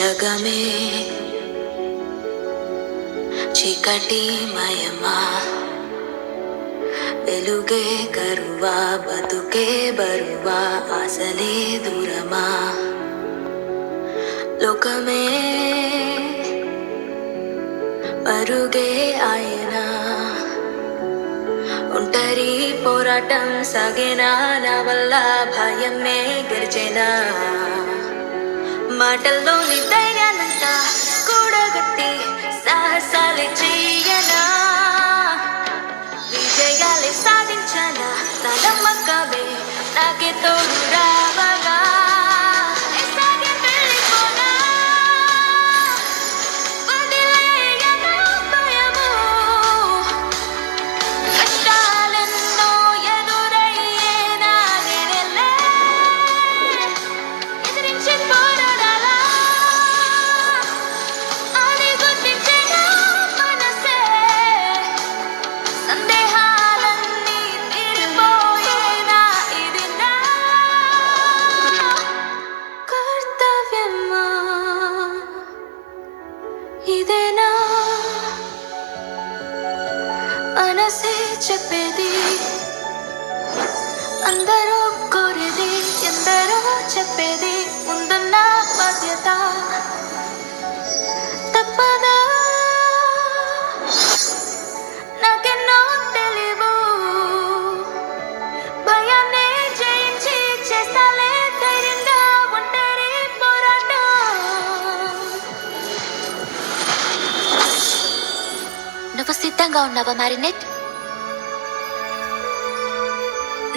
జగమే చీకటి మయమా, వెలుగే కరువా, బతుకే బరువా, ఆశలే దూరమా. లోకమే పరుగే ఆయనా, ఒంటరి పోరాటం సాగేనా, నా వల్ల భయమే గెలిచేనా. మాటల్లోని ధైర్యాన్నంతా కూడగట్టి సాహసాలే చెయ్యనా, విజయాలే సాధించనా, నా నమ్మకమే నాకే తోడు రావగా. సాగే వెళ్ళిపోనా, వదిలేయనా భయము, కష్టాలెన్నో ఎదురయ్యేనా నేనెళ్ళే ఎదిరించి పోరాడాలా. అది గుర్తించేనా మనసే, సందేహాలన్నీ తీరిపోయేనా. ఇది నా కర్తవ్యమా, ఇదేనా మనసే చెప్పేది. అందరూ కోరేది, ఎందరో చెప్పేది, ముందున్న బాధ్యత తప్పదా. నాకెన్నో తెలివు, భయాన్నే జయించి చేస్తాలే ధైర్యంగా ఒంటరి పోరాటం. నువ్వు సిద్ధంగా ఉన్నావా మ్యారినెట్?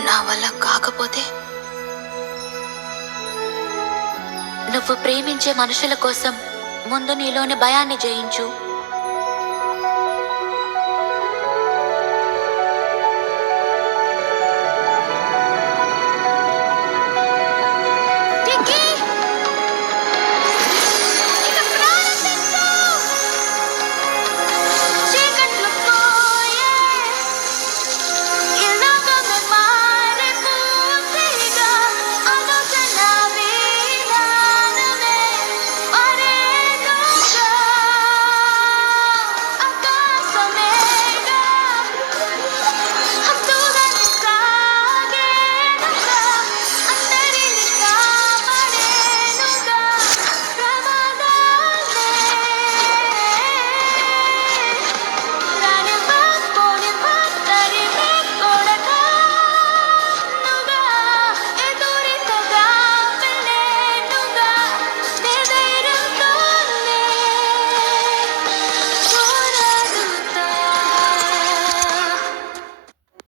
నా వల్ల కాకపోతే నువ్వు ప్రేమించే మనుషుల కోసం ముందు నీలోని భయాన్ని జయించు.